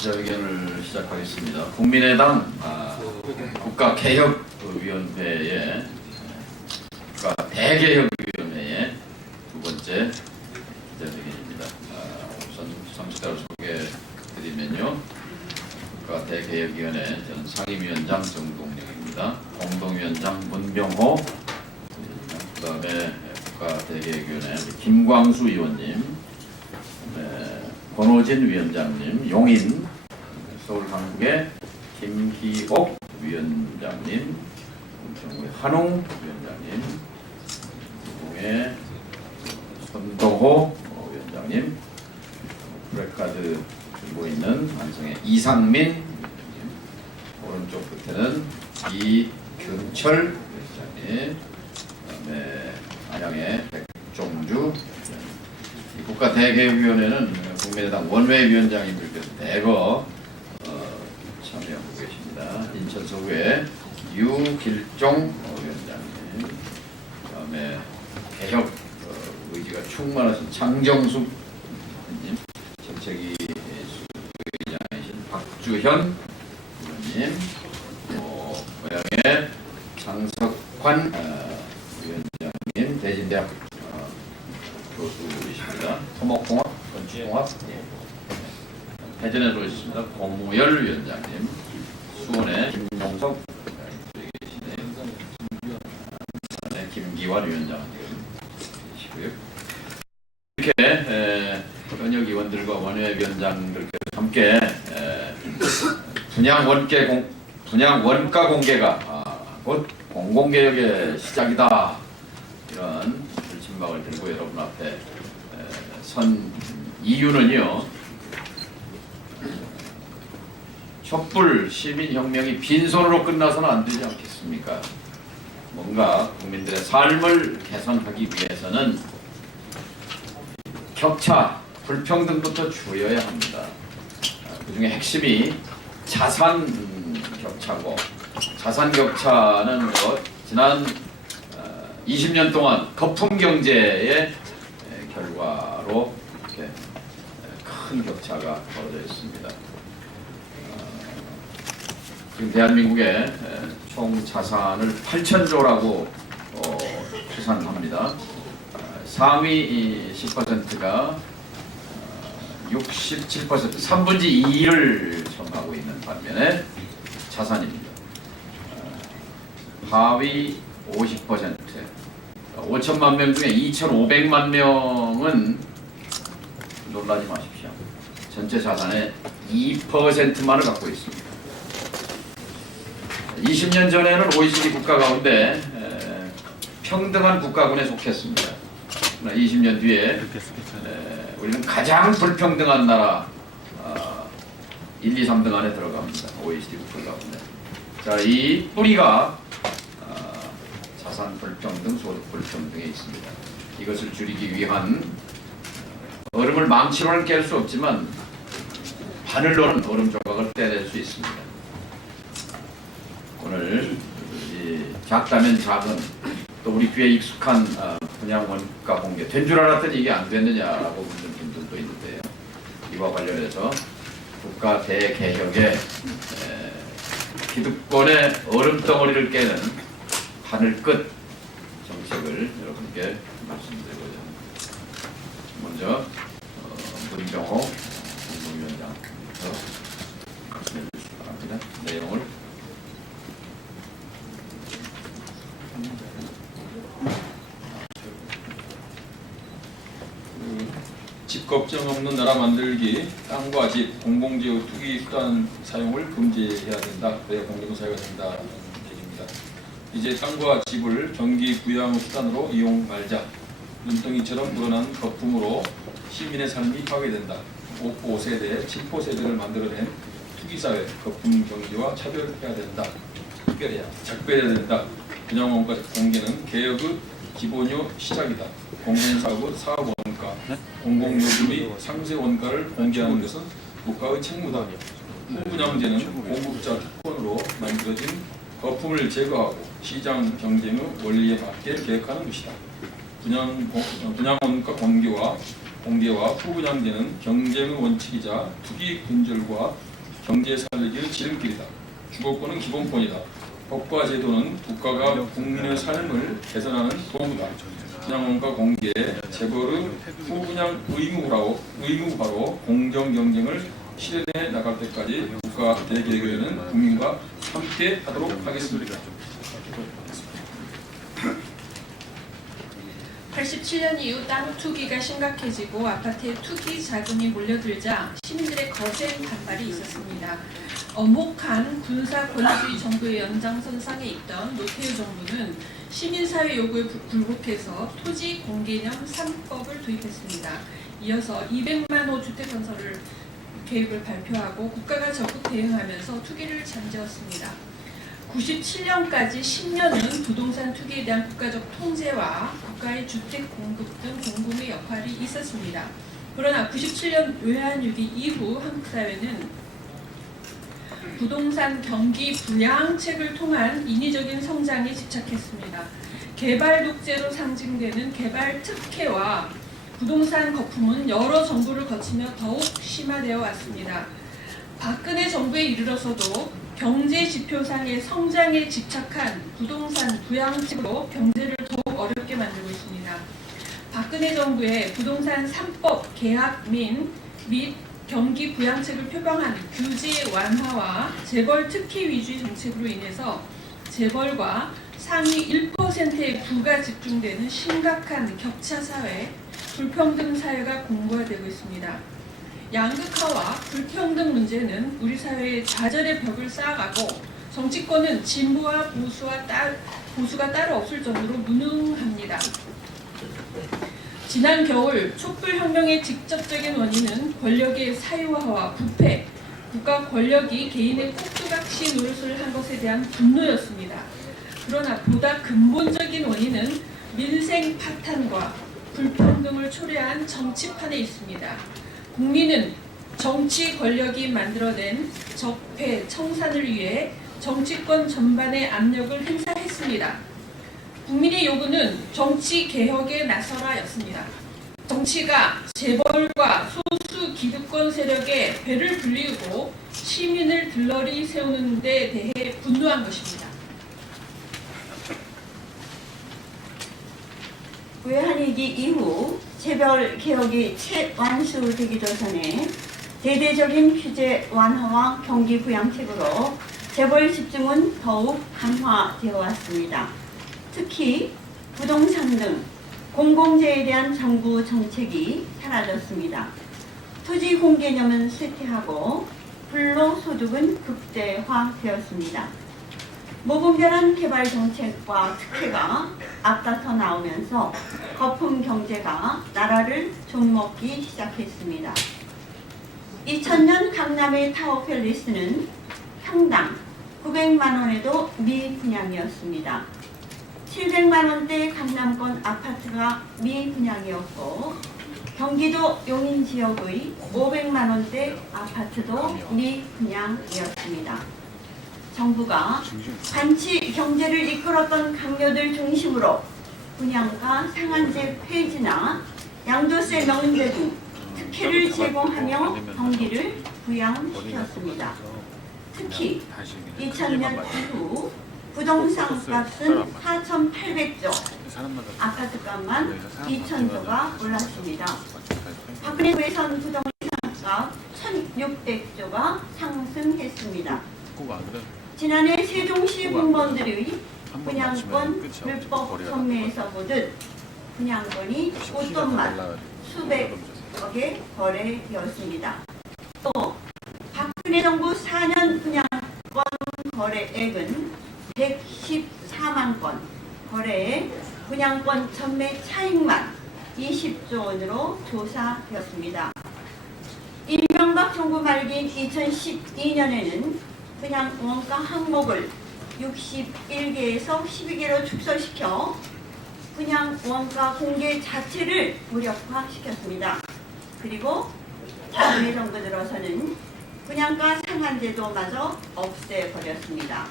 기자회견을 시작하겠습니다. 국민의당 국가개혁위원회의 국가대개혁위원회의 두 번째 기자회견입니다. 우선 정식으로 소개드리면요. 국가대개혁위원회 저는 상임위원장 정동영입니다. 공동위원장 문병호, 그 다음에 국가대개혁위원회 김광수 의원님, 권호진 위원장님, 용인 서울한국의 김희옥 위원장님, 경북의 한웅 위원장님, 동의 손동호 위원장님, 프레카드 들고 있는 안성의 이상민 위원장님, 오른쪽 끝에는 이균철 위원장님, 그다음에 안양의 백종주 위원장님. 국가대개혁위원회는 국민의당 원외위원장님들께서 대거 참여하고 계십니다. 인천 서구의 유길종 위원장님, 그다음에 개혁 의지가 충만하신 장정숙 의원님, 정책위 의장이신 박주현 의원님, 고향의 장석환 위원장님, 대진대학 교수이십니다. 토목공학, 건축공학, 회전에서 오셨습니다. 고무열 위원장님, 수원의 김용석 계시네요. 김기환 위원장님이시고요. 이렇게 현역 의원들과 원외위원장들께서 함께 분양 원가 공개가 곧 공공개혁의 시작이다, 이런 불침박을 들고 여러분 앞에 선 이유는요, 촛불 시민혁명이 빈손으로 끝나서는 안 되지 않겠습니까? 뭔가 국민들의 삶을 개선하기 위해서는 격차, 불평등부터 줄여야 합니다. 그 중에 핵심이 자산 격차고, 자산 격차는 지난 20년 동안 거품 경제의 결과로 이렇게 큰 격차가 벌어져 있습니다. 지금 대한민국의 총 자산을 8천조라고 추산합니다. 상위 10%가 67%, 3분의 2를 점하고 있는 반면에 자산입니다. 하위 50%, 5천만 명 중에 2,500만 명은 놀라지 마십시오. 전체 자산의 2%만을 갖고 있습니다. 20년 전에는 OECD 국가 가운데 평등한 국가군에 속했습니다. 20년 뒤에 우리는 가장 불평등한 나라 1, 2, 3등 안에 들어갑니다. OECD 국가 가운데. 자, 이 뿌리가 자산 불평등, 소득 불평등에 있습니다. 이것을 줄이기 위한 얼음을 망치로는 깰 수 없지만 바늘로는 얼음 조각을 떼낼 수 있습니다. 오늘 작다면 작은, 또 우리 귀에 익숙한 분양 원가 공개 된 줄 알았더니 이게 안 됐느냐라고 묻는 분들도 있는데요. 이와 관련해서 국가 대개혁의 기득권의 얼음덩어리를 깨는 하늘끝 정책을 여러분께 말씀드리고자 합니다. 먼저 문병호 공동위원장부터 말씀해 주시기 바랍니다. 내용을. 집 걱정 없는 나라 만들기, 땅과 집, 공공지역 투기 수단 사용을 금지해야 된다. 그래야 공정사회가 된다는 얘기입니다. 이제 땅과 집을 정기 부양 수단으로 이용 말자. 눈덩이처럼 불어난 거품으로 시민의 삶이 파괴된다. 5세대, 7포세대를 만들어낸 투기사회, 거품 경제와 차별해야 된다. 작별해야 된다. 분양원가 공개는 개혁의 기본요 시작이다. 공공사업의 사업원가, 공공요금의 상세원가를 공개하는 것은 국가의 책무다. 후분양제는 공급자 특권으로 만들어진 거품을 제거하고 시장 경쟁의 원리에 맞게 계획하는 것이다. 분양원가 공개와 공개와 후분양제는 경쟁의 원칙이자 투기 근절과 경제 살리기의 지름길이다. 주거권은 기본권이다. 법과 제도는 국가가 국민의 삶을 개선하는 도구다. 분양원가 공개, 재벌의 후분양 의무화로 공정 경쟁을 실현해 나갈 때까지 국가 대개혁에는 국민과 함께 하도록 하겠습니다. 87년 이후 땅 투기가 심각해지고 아파트에 투기 자금이 몰려들자 시민들의 거센 반발이 있었습니다. 엄혹한 군사 권위주의 정부의 연장선상에 있던 노태우 정부는 시민사회 요구에 굴복해서 토지 공개념 3법을 도입했습니다. 이어서 200만 호 주택 건설을 계획을 발표하고 국가가 적극 대응하면서 투기를 잠재웠습니다. 97년까지 10년은 부동산 투기에 대한 국가적 통제와 국가의 주택 공급 등 공공의 역할이 있었습니다. 그러나 97년 외환위기 이후 한국 사회는 부동산 경기 부양책을 통한 인위적인 성장에 집착했습니다. 개발 독재로 상징되는 개발 특혜와 부동산 거품은 여러 정부를 거치며 더욱 심화되어 왔습니다. 박근혜 정부에 이르러서도 경제 지표상의 성장에 집착한 부동산 부양책으로 경제를 더욱 어렵게 만들고 있습니다. 박근혜 정부의 부동산 3법 계약 및 경기 부양책을 표방한 규제 완화와 재벌 특혜 위주의 정책으로 인해서 재벌과 상위 1%의 부가 집중되는 심각한 격차 사회, 불평등 사회가 공고화되고 있습니다. 양극화와 불평등 문제는 우리 사회의 좌절의 벽을 쌓아가고 정치권은 진보와 보수가 따로 없을 정도로 무능합니다. 지난 겨울 촛불혁명의 직접적인 원인은 권력의 사유화와 부패, 국가 권력이 개인의 콕두각시 노릇을 한 것에 대한 분노였습니다. 그러나 보다 근본적인 원인은 민생 파탄과 불평등을 초래한 정치판에 있습니다. 국민은 정치 권력이 만들어낸 적폐 청산을 위해 정치권 전반에 압력을 행사했습니다. 국민의 요구는 정치 개혁에 나서라였습니다. 정치가 재벌과 소수 기득권 세력의 배를 불리우고 시민을 들러리 세우는 데 대해 분노한 것입니다. 외환위기 이후 재벌 개혁이 최완수되기도 전에 대대적인 규제 완화와 경기 부양책으로 재벌 집중은 더욱 강화되어 왔습니다. 특히 부동산 등 공공재에 대한 정부 정책이 사라졌습니다. 토지 공개념은 쇠퇴하고 불로소득은 극대화되었습니다. 무분별한 개발 정책과 특혜가 앞다퉈 나오면서 거품 경제가 나라를 좀먹기 시작했습니다. 2000년 강남의 타워팰리스는 평당 900만 원에도 미분양이었습니다. 700만 원대 강남권 아파트가 미분양이었고 경기도 용인 지역의 500만 원대 아파트도 미분양이었습니다. 정부가 반치 경제를 이끌었던 강요들 중심으로 분양가 상한제 폐지나 양도세 면제 등 특혜를 제공하며 경기를 부양시켰습니다. 특히 2000년 이후 부동산 값은 4,800조, 아파트 값만 2,000조가 올랐습니다. 박근혜 정부에선 부동산 값 1,600조가 상승했습니다. 지난해 세종시 공무원들의 분양권 불법 전매에서 보듯 분양권이 꽃돈만 수백억에 거래되었습니다. 또 박근혜 정부 4년 분양권 거래액은 114만 건, 거래액 분양권 전매 차익만 20조 원으로 조사되었습니다. 이명박 정부 말기인 2012년에는 분양 원가 항목을 61개에서 12개로 축소시켜 분양 원가 공개 자체를 무력화시켰습니다. 그리고 박근혜 정부 들어서는 분양가 상한제도마저 없애버렸습니다.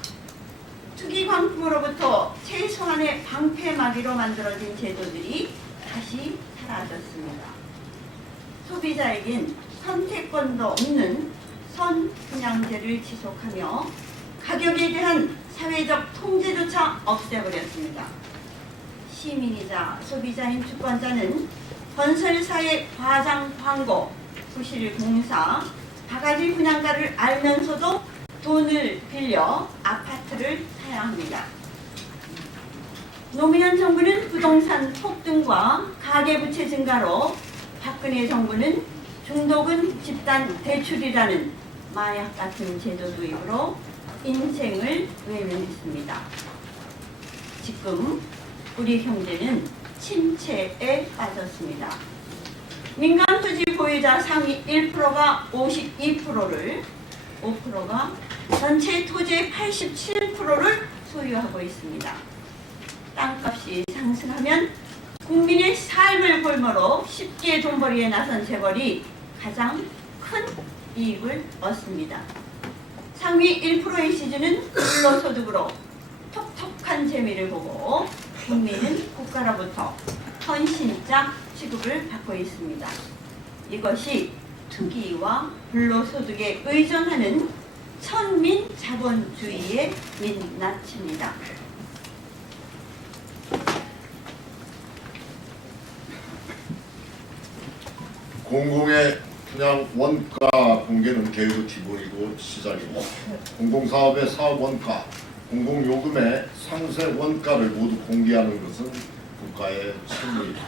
투기 광풍으로부터 최소한의 방패막이로 만들어진 제도들이 다시 사라졌습니다. 소비자에겐 선택권도 없는 선분양제를 지속하며 가격에 대한 사회적 통제조차 없애버렸습니다. 시민이자 소비자인 주권자는 건설사의 과장 광고, 부실 공사, 바가지 분양가를 알면서도 돈을 빌려 아파트를 사야 합니다. 노무현 정부는 부동산 폭등과 가계부채 증가로, 박근혜 정부는 중도금 집단 대출이라는 마약 같은 제도 도입으로 인생을 외면했습니다. 지금 우리 경제는 침체에 빠졌습니다. 민간 토지 보유자 상위 1%가 52%를, 5%가 전체 토지의 87%를 소유하고 있습니다. 땅값이 상승하면 국민의 삶을 볼모로 쉽게 돈벌이에 나선 재벌이 가장 큰 이익을 얻습니다. 상위 1%의 시주는 근로소득으로 톡톡한 재미를 보고 국민은 국가로부터 헌신자 취급을 받고 있습니다. 이것이 투기와 불로소득에 의존하는 천민 자본주의의 민낯입니다. 공공의 분양 원가 공개는 개요의 기본이고 시작입니다. 공공사업의 사업 원가, 공공요금의 상세 원가를 모두 공개하는 것은 국가의 책무입니다.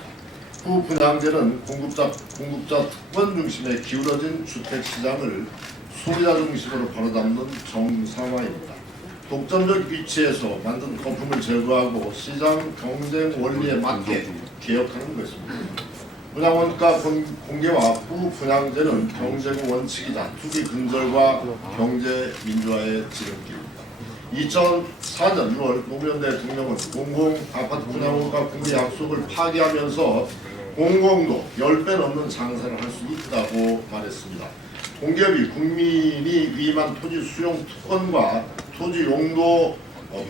후 분양제는 공급자 특권 중심에 기울어진 주택시장을 소비자 중심으로 바로잡는 정상화입니다. 독점적 위치에서 만든 거품을 제거하고 시장 경쟁 원리에 맞게 개혁하는 것입니다. 분양원가 공개와 후 분양제는 경제구 원칙이자 투기 근절과 경제 민주화의 지름길입니다. 2004년 6월 노무현 대통령은 공공 아파트 분양원가 공개 약속을 파기하면서 공공도 10배 넘는 장사를 할 수 있다고 말했습니다. 공기업이 국민이 위임한 토지 수용 특권과 토지 용도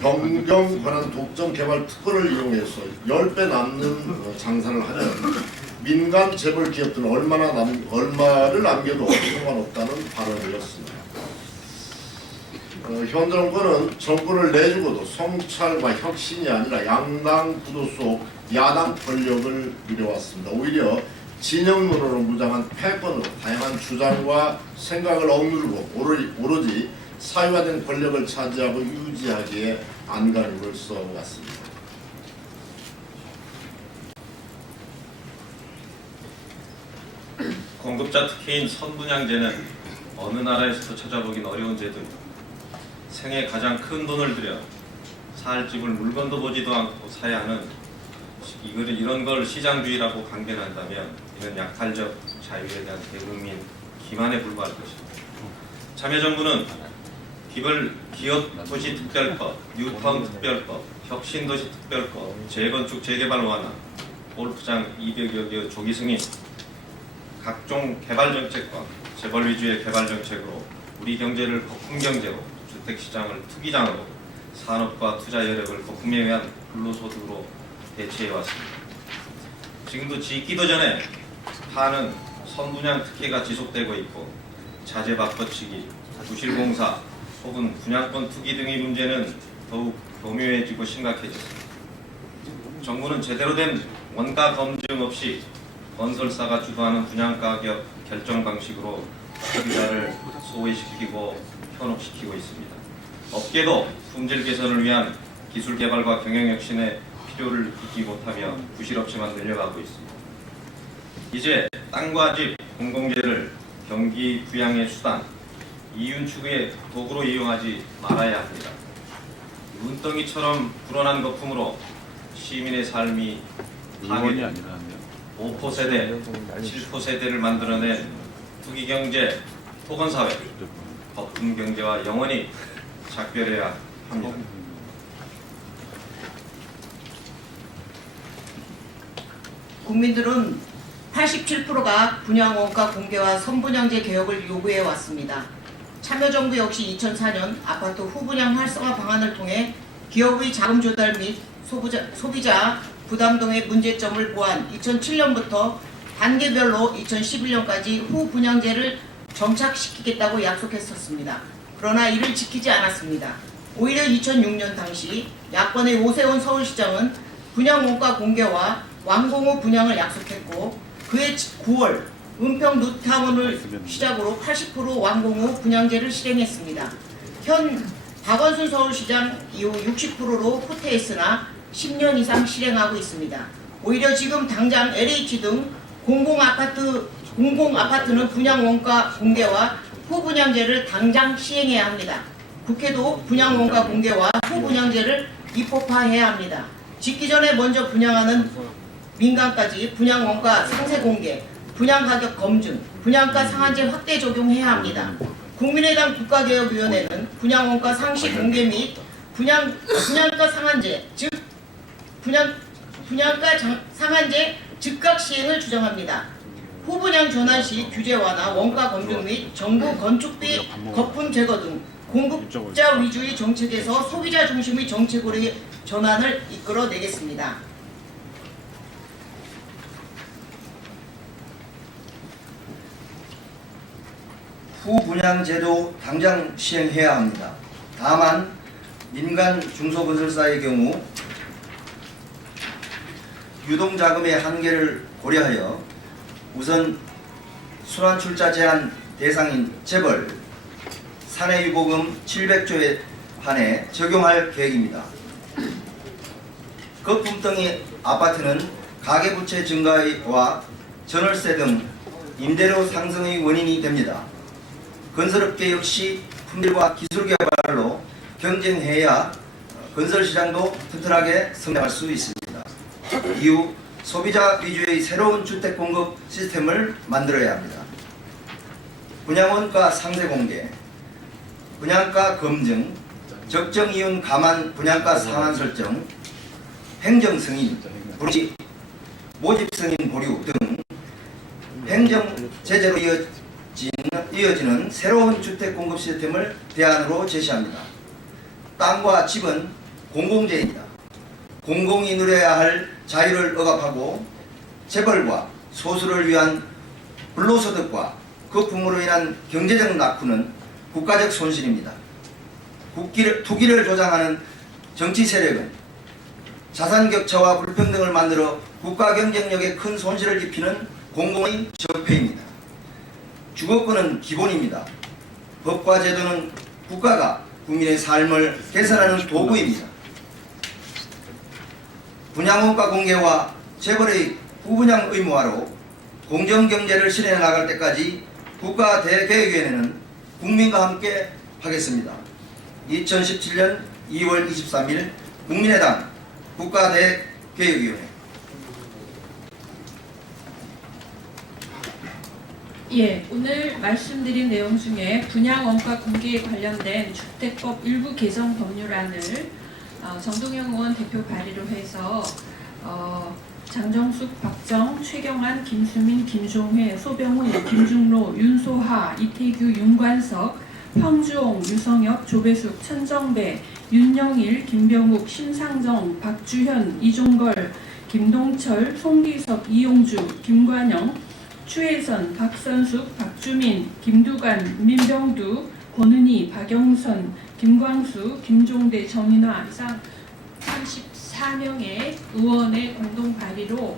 변경 관한 독점 개발 특권을 이용해서 10배 남는 장사를 하면 민간 재벌 기업들은 얼마를 남겨도 상관없다는 발언이었습니다. 현 정권은 정권을 내주고도 성찰과 혁신이 아니라 양당 구도 속 야당 권력을 누려왔습니다. 오히려 진영 노릇으로 무장한 패권으로 다양한 주장과 생각을 억누르고 오로지 사유화된 권력을 차지하고 유지하기에 안간힘을 써왔습니다. 공급자 특혜인 선분양제는 어느 나라에서도 찾아보긴 어려운 제도입니다. 생애 가장 큰 돈을 들여 살 집을 물건도 보지도 않고 사야 하는 이런 걸 시장주의라고 강변한다면 이는 약탈적 자유에 대한 대국민 기만에 불과할 것입니다. 참여정부는 기업도시특별법, 뉴타운 특별법, 혁신도시특별법, 재건축 재개발 완화, 골프장 200여 개 조기 승인, 각종 개발 정책과 재벌 위주의 개발 정책으로 우리 경제를 거품 경제로, 주택시장을 투기장으로, 산업과 투자 여력을 거품에 의한 불로소득으로 대체해왔습니다. 지금도 짓기도 전에 파는 선분양 특혜가 지속되고 있고 자재 바꿔치기, 부실공사 혹은 분양권 투기 등의 문제는 더욱 교묘해지고 심각해졌습니다. 정부는 제대로 된 원가 검증 없이 건설사가 주도하는 분양가격 결정 방식으로 소비자를 소외시키고 현혹시키고 있습니다. 업계도 품질 개선을 위한 기술 개발과 경영 혁신의 필요를 느끼지 못하며 부실없이만 늘려가고 있습니다. 이제 땅과 집, 공공재를 경기 부양의 수단, 이윤 추구의 도구로 이용하지 말아야 합니다. 눈덩이처럼 불어난 거품으로 시민의 삶이 파괴됩니다. 5포 세대, 7포 세대를 만들어낸 투기경제, 토건사회, 거품경제와 영원히 작별해야 합니다. 국민들은 87%가 분양원가 공개와 선분양제 개혁을 요구해 왔습니다. 참여정부 역시 2004년 아파트 후분양 활성화 방안을 통해 기업의 자금 조달 및 소비자 부담 등의 문제점을 보완 2007년부터 단계별로 2011년까지 후 분양제를 정착시키겠다고 약속했었습니다. 그러나 이를 지키지 않았습니다. 오히려 2006년 당시 야권의 오세훈 서울시장은 분양 원가 공개와 완공 후 분양을 약속했고 그해 9월 은평 뉴타운을 시작으로 80% 완공 후 분양제를 실행했습니다. 현 박원순 서울시장 이후 60%로 후퇴했으나 10년 이상 실행하고 있습니다. 오히려 지금 당장 LH 등 공공 아파트는 분양 원가 공개와 후 분양제를 당장 시행해야 합니다. 국회도 분양 원가 공개와 후 분양제를 입법화해야 합니다. 짓기 전에 먼저 분양하는 민간까지 분양 원가 상세 공개, 분양 가격 검증, 분양가 상한제 확대 적용해야 합니다. 국민의당 국가개혁위원회는 분양 원가 상시 공개 및 분양가 상한제, 즉 분양가 상한제 즉각 시행을 주장합니다. 후분양 전환 시 규제 완화, 원가 검증 및 정부 건축비 거품 제거 등 공급자 위주의 정책에서 소비자 중심의 정책으로 전환을 이끌어내겠습니다. 후분양제도 당장 시행해야 합니다. 다만 민간 중소건설사의 경우 유동자금의 한계를 고려하여 우선 순환출자 제한 대상인 재벌, 사내유보금 700조에 한해 적용할 계획입니다. 거품 등의 아파트는 가계부채 증가와 전월세 등 임대료 상승의 원인이 됩니다. 건설업계 역시 품질과 기술 개발로 경쟁해야 건설시장도 튼튼하게 성장할 수 있습니다. 이후 소비자 위주의 새로운 주택 공급 시스템을 만들어야 합니다. 분양원가 상세 공개, 분양가 검증, 적정 이윤 감안 분양가 상한 설정, 행정 승인, 모집 승인 보류 등 행정 제재로 이어지는 새로운 주택 공급 시스템을 대안으로 제시합니다. 땅과 집은 공공재입니다. 공공이 누려야 할 자유를 억압하고 재벌과 소수를 위한 불로소득과 거품으로 인한 경제적 낙후는 국가적 손실입니다. 투기를 조장하는 정치 세력은 자산 격차와 불평등을 만들어 국가 경쟁력에 큰 손실을 입히는 공공의 적폐입니다. 주거권은 기본입니다. 법과 제도는 국가가 국민의 삶을 개선하는 도구입니다. 분양원가 공개와 재벌의 후분양 의무화로 공정경제를 실현해 나갈 때까지 국가대개혁위원회는 국민과 함께 하겠습니다. 2017년 2월 23일 국민의당 국가대개혁위원회. 예, 오늘 말씀드린 내용 중에 분양원가 공개에 관련된 주택법 일부 개정 법률안을 정동영 의원 대표 발의로 해서 장정숙, 박정, 최경환, 김수민, 김종회, 소병훈, 김중로, 윤소하, 이태규, 윤관석, 황주홍, 유성엽, 조배숙, 천정배, 윤영일, 김병욱, 심상정, 박주현, 이종걸, 김동철, 송기석, 이용주, 김관영, 추혜선, 박선숙, 박주민, 김두관, 민병두, 권은희, 박영선, 김광수, 김종대, 정인화 이상 34명의 의원의 공동 발의로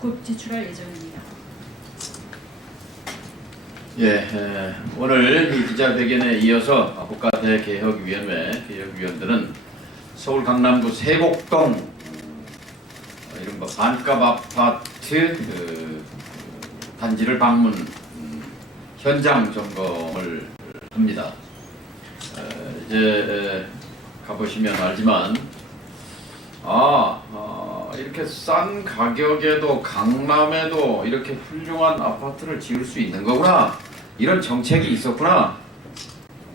곧 제출할 예정입니다. 예, 오늘 이 기자회견에 이어서 국가대개혁위원회 개혁위원들은 서울 강남구 세곡동 이른바 반값 아파트 단지를 방문 현장 점검을 합니다. 이제 가보시면 알지만 이렇게 싼 가격에도 강남에도 이렇게 훌륭한 아파트를 지을 수 있는 거구나, 이런 정책이 있었구나.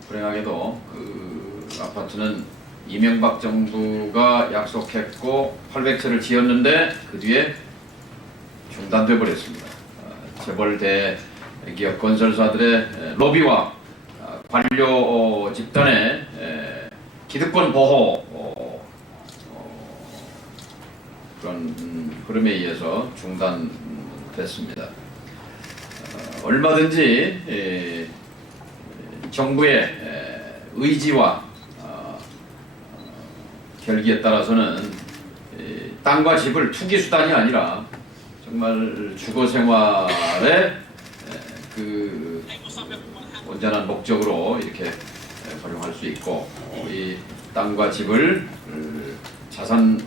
불행하게도 그 아파트는 이명박 정부가 약속했고 800채를 지었는데 그 뒤에 중단돼 버렸습니다. 재벌 대기업 건설사들의 로비와 관료 집단의 기득권 보호 그런 그런 흐름에 의해서 중단됐습니다. 얼마든지 정부의 의지와 결기에 따라서는 땅과 집을 투기 수단이 아니라 정말 주거 생활의 그 온전한 목적으로 이렇게 활용할 수 있고, 이 땅과 집을 자산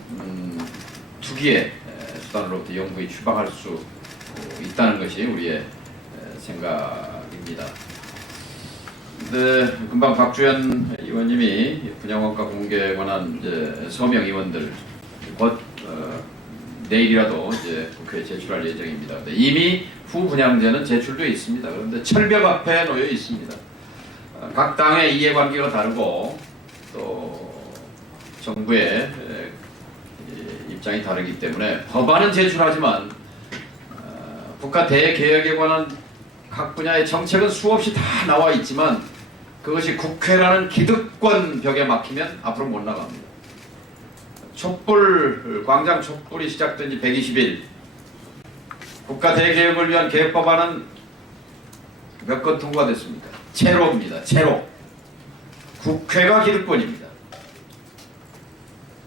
투기의 수단으로부터 영구히 추방할 수 있다는 것이 우리의 생각입니다. 근데 금방 박주현 의원님이 분양원가 공개에 관한 이제 서명 의원들 곧 내일이라도 이제 국회에 제출할 예정입니다. 근데 이미 후분양제는 제출되어 있습니다. 그런데 철벽 앞에 놓여 있습니다. 각 당의 이해관계가 다르고 또 정부의 입장이 다르기 때문에 법안은 제출하지만 국가 대개혁에 관한 각 분야의 정책은 수없이 다 나와 있지만 그것이 국회라는 기득권 벽에 막히면 앞으로 못 나갑니다. 촛불, 광장 촛불이 시작된 지 120일, 국가 대개혁을 위한 개혁법안은 몇 건 통과됐습니까? 제로입니다. 제로. 국회가 기득권입니다.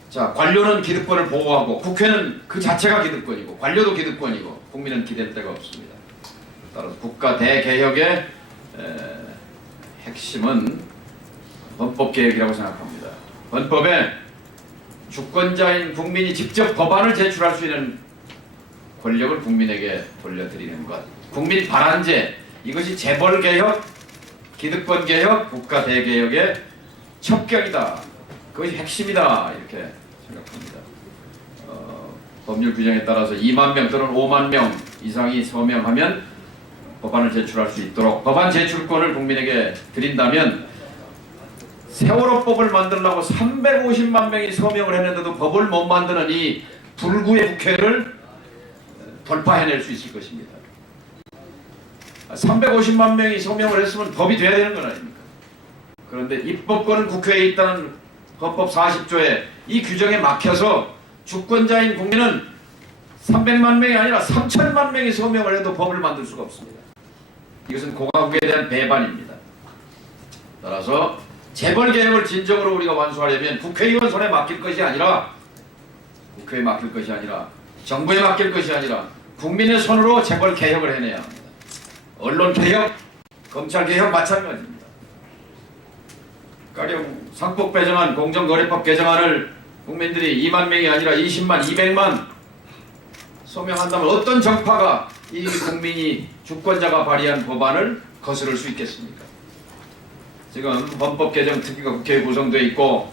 자, 관료는 기득권을 보호하고 국회는 그 자체가 기득권이고 관료도 기득권이고 국민은 기댈 데가 없습니다. 따라서 국가 대개혁의 핵심은 헌법개혁이라고 생각합니다. 헌법에 주권자인 국민이 직접 법안을 제출할 수 있는 권력을 국민에게 돌려드리는 것, 국민 발안제, 이것이 재벌개혁, 기득권개혁, 국가 대개혁의 첩경이다. 그것이 핵심이다. 이렇게 생각합니다. 법률 규정에 따라서 2만 명 또는 5만 명 이상이 서명하면 법안을 제출할 수 있도록 법안 제출권을 국민에게 드린다면, 세월호법을 만들려고 350만 명이 서명을 했는데도 법을 못 만드는 이 불구의 국회를 돌파해낼 수 있을 것입니다. 350만 명이 서명을 했으면 법이 돼야 되는 건 아닙니까? 그런데 입법권은 국회에 있다는 헌법 40조에 이 규정에 막혀서 주권자인 국민은 300만 명이 아니라 3천만 명이 서명을 해도 법을 만들 수가 없습니다. 이것은 공화국에 대한 배반입니다. 따라서 재벌개혁을 진정으로 우리가 완수하려면 국회의원 손에 맡길 것이 아니라, 국회에 맡길 것이 아니라, 정부에 맡길 것이 아니라 국민의 손으로 재벌개혁을 해내야 합니다. 언론개혁, 검찰개혁 마찬가지입니다. 가령 상법 개정안, 공정거래법 개정안을 국민들이 2만 명이 아니라 20만, 200만 서명한다면 어떤 정파가 이 국민이 주권자가 발의한 법안을 거스를 수 있겠습니까? 지금 헌법 개정 특위가 국회에 구성되어 있고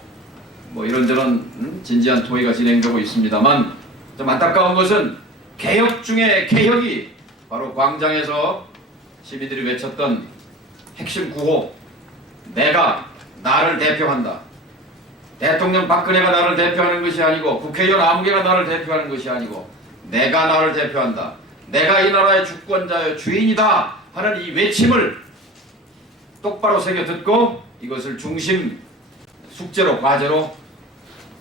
뭐 이런저런 진지한 토의가 진행되고 있습니다만, 좀 안타까운 것은 개혁 중에 개혁이 바로 광장에서 시민들이 외쳤던 핵심 구호, 내가 나를 대표한다. 대통령 박근혜가 나를 대표하는 것이 아니고 국회의원 아무개가 나를 대표하는 것이 아니고 내가 나를 대표한다. 내가 이 나라의 주권자여 주인이다 하는 이 외침을 똑바로 새겨 듣고 이것을 중심 숙제로, 과제로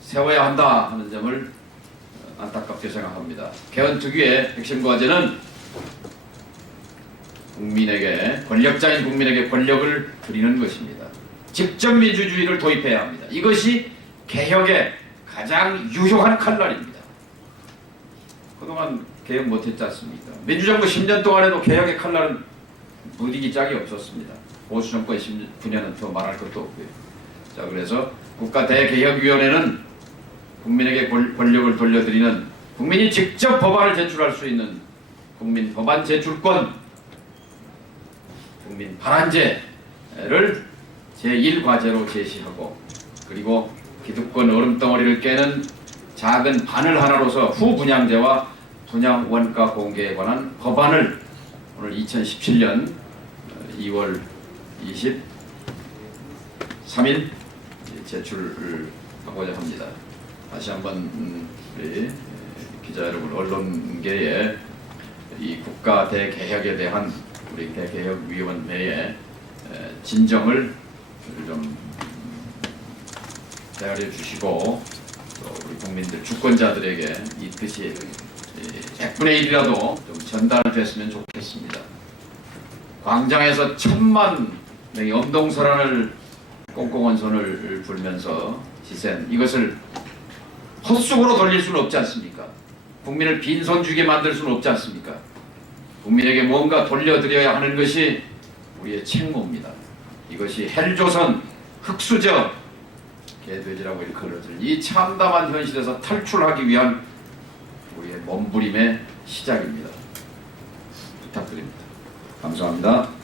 세워야 한다 하는 점을 안타깝게 생각합니다. 개헌특위의 핵심 과제는 국민에게, 권력자인 국민에게 권력을 드리는 것입니다. 직접 민주주의를 도입해야 합니다. 이것이 개혁의 가장 유효한 칼날입니다. 그동안 개혁 못했지 않습니까? 민주정부 10년 동안에도 개혁의 칼날은 무디기 짝이 없었습니다. 보수정권 19년은 더 말할 것도 없고요. 자, 그래서 국가대개혁위원회는 국민에게 권력을 돌려드리는, 국민이 직접 법안을 제출할 수 있는 국민 법안 제출권, 국민 발안제를 제1과제로 제시하고, 그리고 기득권 얼음덩어리를 깨는 작은 바늘 하나로서 후분양제와 분양원가 공개에 관한 법안을 오늘 2017년 2월 23일 제출하고자 합니다. 다시 한번 우리 기자 여러분, 언론계의 이 국가 대개혁에 대한 우리 대개혁위원회의 진정을 좀 헤아려 주시고, 또 우리 국민들 주권자들에게 이 뜻이 100분의 1이라도 좀 전달됐으면 좋겠습니다. 광장에서 1000만 명이 엄동설안을 꽁꽁한 손을 불면서 지센 이것을 헛수고로 돌릴 수는 없지 않습니까? 국민을 빈손주게 만들 수는 없지 않습니까? 국민에게 뭔가 돌려드려야 하는 것이 우리의 책무입니다. 이것이 헬조선 흑수저 개돼지라고 일컬어질 이 참담한 현실에서 탈출하기 위한 우리의 몸부림의 시작입니다. 부탁드립니다. 감사합니다.